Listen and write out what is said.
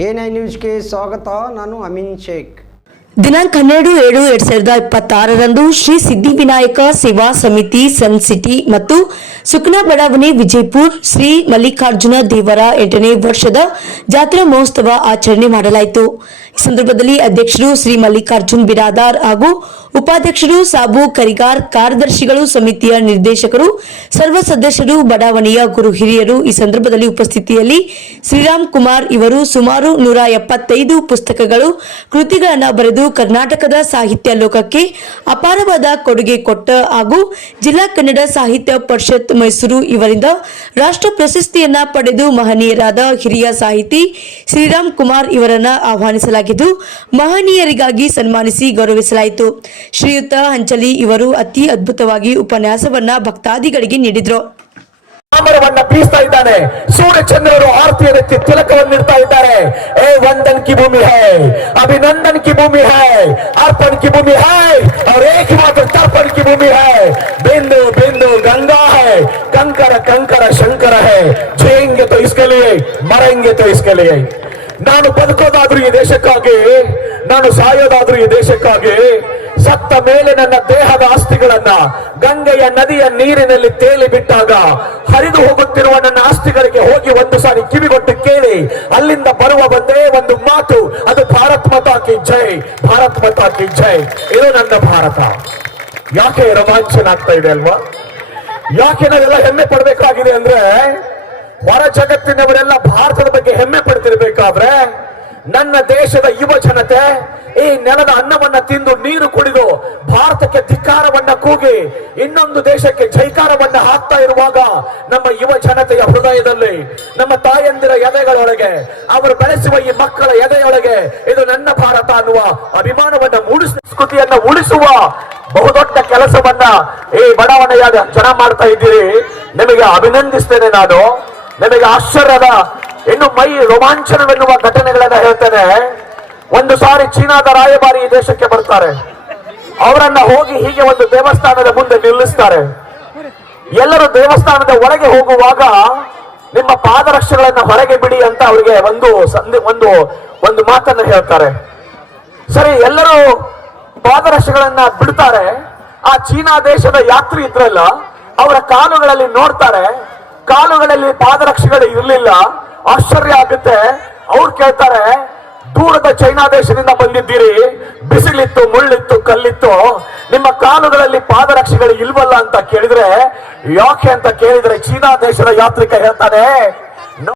A9 ನ್ಯೂಸ್ಗೆ ಸ್ವಾಗತ. ನಾನು ಅಮೀನ್ ಶೇಖ್. ದಿನಾಂಕ 12/7/2026 ಶ್ರೀ ಸಿದ್ಧಿವಿನಾಯಕ ಸೇವಾ ಸಮಿತಿ ಸನ್ ಸಿಟಿ ಮತ್ತು ಸುಕ್ನಾ ಬಡಾವಣೆ ವಿಜಯಪುರ ಶ್ರೀ ಮಲ್ಲಿಕಾರ್ಜುನ ದೇವರ 8ನೇ ವರ್ಷದ ಜಾತ್ರಾ ಮಹೋತ್ಸವ ಆಚರಣೆ ಮಾಡಲಾಯಿತು. ಈ ಸಂದರ್ಭದಲ್ಲಿ ಅಧ್ಯಕ್ಷರು ಶ್ರೀ ಮಲ್ಲಿಕಾರ್ಜುನ್ ಬಿರಾದಾರ್ ಹಾಗೂ ಉಪಾಧ್ಯಕ್ಷರು ಸಾಬು ಕರಿಗಾರ್, ಕಾರ್ಯದರ್ಶಿಗಳು, ಸಮಿತಿಯ ನಿರ್ದೇಶಕರು, ಸರ್ವ ಸದಸ್ಯರು, ಬಡಾವಣೆಯ ಗುರು ಹಿರಿಯರು ಈ ಸಂದರ್ಭದಲ್ಲಿ ಉಪಸ್ಥಿತಿಯಲ್ಲಿ ಶ್ರೀರಾಮ್ ಕುಮಾರ್ ಇವರು ಸುಮಾರು 175 ಪುಸ್ತಕಗಳು, ಕೃತಿಗಳನ್ನು ಬರೆದು ಕರ್ನಾಟಕದ ಸಾಹಿತ್ಯ ಲೋಕಕ್ಕೆ ಅಪಾರವಾದ ಕೊಡುಗೆ ಕೊಟ್ಟ ಹಾಗೂ ಜಿಲ್ಲಾ ಕನ್ನಡ ಸಾಹಿತ್ಯ ಪರಿಷತ್ ಮೈಸೂರು ಇವರಿಂದ ರಾಷ್ಟ್ರ ಪ್ರಶಸ್ತಿಯನ್ನ ಪಡೆದು ಮಹನೀಯರಾದ ಹಿರಿಯ ಸಾಹಿತಿ ಶ್ರೀರಾಮ್ ಕುಮಾರ್ ಇವರನ್ನ ಆಹ್ವಾನಿಸಲಾಗಿದ್ದು ಮಹನೀಯರಿಗಾಗಿ ಸನ್ಮಾನಿಸಿ ಗೌರವಿಸಲಾಯಿತು. ಶ್ರೀಯುತ ಹಂಚಲಿ ಇವರು ಅತಿ ಅದ್ಭುತವಾಗಿ ಉಪನ್ಯಾಸವನ್ನ ಭಕ್ತಾದಿಗಳಿಗೆ ನೀಡಿದ್ರು. ತಾಮ್ರವನ್ನ ಬೀಸ್ತಾ ಇದ್ದಾನೆ. ಸೂರ್ಯಚಂದ್ರರು ಆರತಿಯ ತಿಲಕವನ್ನು ಇಡ್ತಾ ಇದ್ದಾರೆ. ಏ ವಂದನ್ ಕಿ ಭೂಮಿ ಹೈ, ಅಭಿನಂದನ್ ಕಿ ಭೂಮಿ ಹೈ, अर्पण की भूमि है और एक ही मात्र तर्पण की भूमि है. बिंदु बिंदु गंगा है, कंकर कंकर शंकर है. जिएंगे तो इसके लिए, मरेंगे तो इसके लिए. ನಾನು ಬದುಕೋದಾದ್ರೂ ಈ ದೇಶಕ್ಕಾಗಿ, ನಾನು ಸಾಯೋದಾದ್ರೂ ಈ ದೇಶಕ್ಕಾಗಿ. ಸತ್ತ ಮೇಲೆ ನನ್ನ ದೇಹದ ಆಸ್ತಿಗಳನ್ನ ಗಂಗೆಯ ನದಿಯ ನೀರಿನಲ್ಲಿ ತೇಲಿ ಬಿಟ್ಟಾಗ ಹರಿದು ಹೋಗುತ್ತಿರುವ ನನ್ನ ಆಸ್ತಿಗಳಿಗೆ ಹೋಗಿ ಒಂದು ಸಾರಿ ಕಿವಿಗೊಟ್ಟು ಕೇಳಿ ಅಲ್ಲಿಂದ ಬರುವ ಒಂದೇ ಒಂದು ಮಾತು, ಅದು ಭಾರತ್ ಮಾತಾ ಕಿ ಜೈ, ಭಾರತ್ ಮಾತಾ ಕಿ ಜೈ. ಇದು ನನ್ನ ಭಾರತ. ಯಾಕೆ ರೋಮಾಂಚನ ಆಗ್ತಾ ಇದೆ ಅಲ್ವಾ? ಯಾಕೆ ನಾವೆಲ್ಲ ಹೆಮ್ಮೆ ಪಡಬೇಕಾಗಿದೆ ಅಂದ್ರೆ, ಹೊರ ಜಗತ್ತಿನವರೆಲ್ಲ ಭಾರತದ ಬಗ್ಗೆ ಹೆಮ್ಮೆ ಪಡ್ತಿರ್ಬೇಕಾದ್ರೆ ನನ್ನ ದೇಶದ ಯುವ ಜನತೆ ಈ ನೆಲದ ಅನ್ನವನ್ನ ತಿಂದು ನೀರು ಕುಡಿದು ಭಾರತಕ್ಕೆ ಧಿಕ್ಕಾರವನ್ನ ಕೂಗಿ ಇನ್ನೊಂದು ದೇಶಕ್ಕೆ ಜೈಕಾರವನ್ನ ಹಾಕ್ತಾ ಇರುವಾಗ ನಮ್ಮ ಯುವ ಜನತೆಯ ಹೃದಯದಲ್ಲಿ, ನಮ್ಮ ತಾಯಂದಿರ ಎದೆಗಳೊಳಗೆ, ಅವರು ಬೆಳೆಸುವ ಈ ಮಕ್ಕಳ ಎದೆಯೊಳಗೆ ಇದು ನನ್ನ ಭಾರತ ಅನ್ನುವ ಅಭಿಮಾನವನ್ನ ಸಂಸ್ಕೃತಿಯನ್ನ ಉಳಿಸುವ ಬಹುದೊಡ್ಡ ಕೆಲಸವನ್ನ ಈ ಬಡಾವಣೆಯ ಜನ ಮಾಡ್ತಾ ಇದ್ದೀರಿ. ನಿಮಗೆ ಅಭಿನಂದಿಸ್ತೇನೆ. ನಾನು ನಿಮಗೆ ಆಶ್ಚರ್ಯದ, ಇನ್ನು ಮೈ ರೋಮಾಂಚನವೆನ್ನುವ ಘಟನೆಗಳನ್ನ ಹೇಳ್ತೇನೆ. ಒಂದು ಸಾರಿ ಚೀನಾದ ರಾಯಭಾರಿ ಈ ದೇಶಕ್ಕೆ ಬರ್ತಾರೆ. ಅವರನ್ನ ಹೋಗಿ ಹೀಗೆ ಒಂದು ದೇವಸ್ಥಾನದ ಮುಂದೆ ನಿಲ್ಲಿಸ್ತಾರೆ. ಎಲ್ಲರೂ ದೇವಸ್ಥಾನದ ಒಳಗೆ ಹೋಗುವಾಗ ನಿಮ್ಮ ಪಾದರಕ್ಷೆಗಳನ್ನ ಹೊರಗೆ ಬಿಡಿ ಅಂತ ಅವರಿಗೆ ಒಂದು ಮಾತನ್ನ ಹೇಳ್ತಾರೆ. ಸರಿ, ಎಲ್ಲರೂ ಪಾದರಕ್ಷೆಗಳನ್ನ ಬಿಡ್ತಾರೆ. ಆ ಚೀನಾ ದೇಶದ ಯಾತ್ರಿ ಇದ್ರಲ್ಲ, ಅವರ ಕಾಲುಗಳಲ್ಲಿ ನೋಡ್ತಾರೆ, ಕಾಲುಗಳಲ್ಲಿ ಪಾದರಕ್ಷೆಗಳು ಇರಲಿಲ್ಲ. ಆಶ್ಚರ್ಯ ಆಗುತ್ತೆ. ಅವ್ರು ಕೇಳ್ತಾರೆ, ದೂರದ ಚೈನಾ ದೇಶದಿಂದ ಬಂದಿದ್ದೀರಿ, ಬಿಸಿಲಿತ್ತು, ಮುಳ್ಳಿತ್ತು, ಕಲ್ಲಿತ್ತು, ನಿಮ್ಮ ಕಾಲುಗಳಲ್ಲಿ ಪಾದರಕ್ಷೆಗಳು ಇಲ್ವಲ್ಲ ಅಂತ ಕೇಳಿದ್ರೆ, ಯಾಕೆ ಅಂತ ಕೇಳಿದ್ರೆ ಚೀನಾ ದೇಶದ ಯಾತ್ರಿಕ ಹೇಳ್ತಾನೆ,